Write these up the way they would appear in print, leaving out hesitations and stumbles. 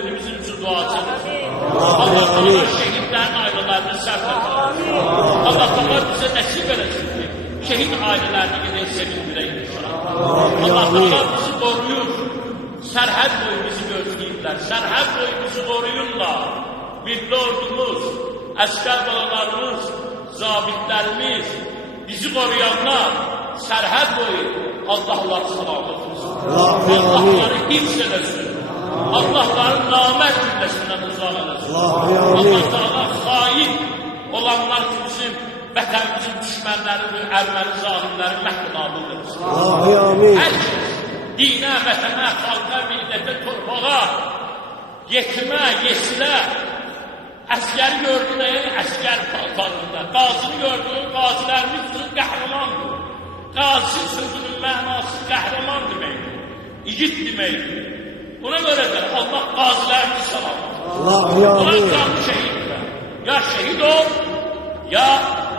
Önümüzün için duacıdır. Allah Teala şehitlerin ailelerinin sərfədir. Allah Teala bize nasip eləsin ki, şehit ailelerini gedək sevindirək inşallah. Allah Teala bizi koruyur. Sərhəd boyu bizi gözləyirlər. Sərhəd boyu bizi koruyurlar. Milli ordumuz, əskər balalarımız, zabitlərimiz, bizi koruyanlar, sərhəd boyu Allahları salamat olsun. Allahları hifz eləsin. Allahların namət cümləsindən uzaq eləsin. Allah Teala xain olanlar ki, bizim vətənimizin düşmənləri, erməni zalimləri məhkumabı edilsin. Hər kəs dinə, vətənə, xalqa, millətə, torpağa, yetimə, yesilə, əskəri gördüğünə, əskər paltarında, qazını gördüğü, qazilərimiz üçün qəhrəmandır. Qazi sözünün mənası qəhrəman deməkdir, igid deməkdir. Buna görə də Allah qazilərimiz salamat. Buna canlı şehidlər. Ya şehid ol, ya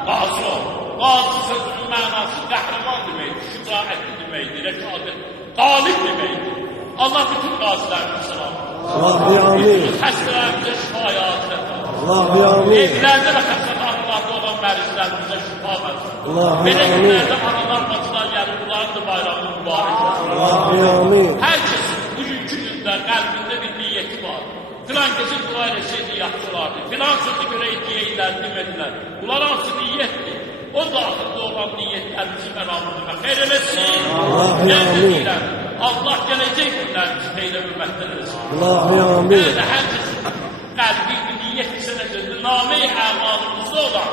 qazi ol. Qazi sözünün mənası qəhrəman deməkdir, şücaətli deməkdir, rəqabət, qalib deməkdir. Allah bütün qazilərimiz salamat. Bütün xəstələrimizə şifayat edir. Evlərdə və xəstəxanalarda olan mərizlərimizə şifa versin. Belə günlərdə analar, bacılar gəlir, bunların da bayramı mübarək. Hər kəsin bugünkü gündə qəlbində bir niyyəti var. Filan gecə dua eləsəydi yaxşı olardı. Filan sözü görə idiyyə demədilər. Bunlar hansı niyyətdir? O daxildə olan niyyətlərimizi məramını xeyr eləsin. Allah gələcək günlərimizi xeyr eləməkdən eləsin. Belə hər kəsin qəlbi bir niyyət hissə namə-i əmalımızda olan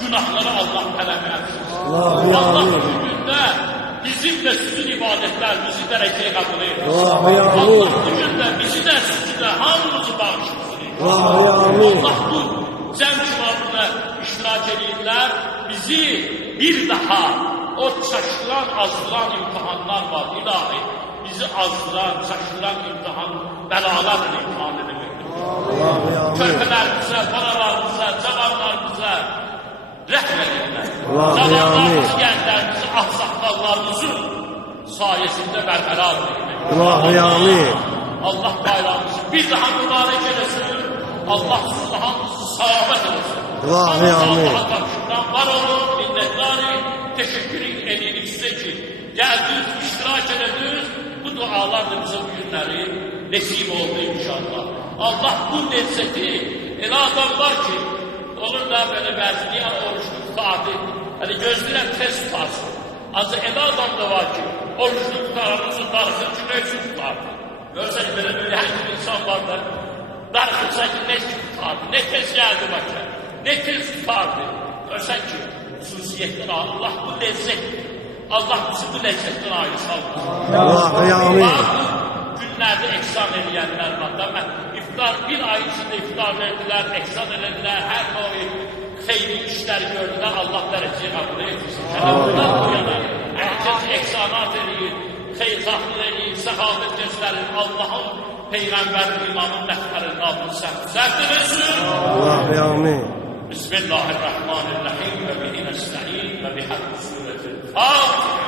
günahları Allah tələb etsin. Allah bu gündə bizim də sizin ibadətlərimizi dərəcəyə qəbul edir. Allah bu gündə bizi də sizi də hamımızı bağışlasın. Allah bu cəm şüarında iştirak edirlər. Bizi bir daha o çaşıran, azdıran imtihanlar var. İlahi bizi azdıran, çaşıran imtihan, bəlalarla imtihan edilməkdir. Körpələrimizə, balalarımıza, cavanlarımıza rəhm edirlər. Cavanlarımız, gənclərimizi, ahsaqqallarımızın sayesinde bərqərar edirlər. Allah bayrağımızı bir daha mübarək eləsin. Allah hamımızı salamat eləsin. Allah'a karşıdan var olun, minnettarı teşekkür edirik size ki geldiniz, iştirak ediniz. Bu dualar da bize bu günleri nesip oldu inşallah. Allah bu lezzeti elə adam var ki olur da böyle bəzliyə oruçlu tutardı. Hani gözləyirəm tez tutarsın. Ancaq elə adam da var ki oruçlu tutarımızı darıxın ki ne için tutardı. Görsən böyle her bir insan var da darıxırsa ki ne için tutardı. Ne tez geldi bakı. Ne tez tutardı. Görsən ki hususiyyətdən Allah bu lezzet. Allah bizi bu lezzetten ayrı salmasın. Günlerde eksan edenler var. İftar bir ay içinde iftar verdiler, eksan edildiler, her boy xeyri işler gördüler. Allah dereceye kabul etsin. Bundan bu yana herkes eksanat edin, xeyirxahlıq edin, səxavət göstərin. Allah'ın Peygamberin imamın rəhbərin adını sərdirsin. Bismillahirrahmanirrahim ve bihi nesta'in ve bihaqqi suretil Fatiha.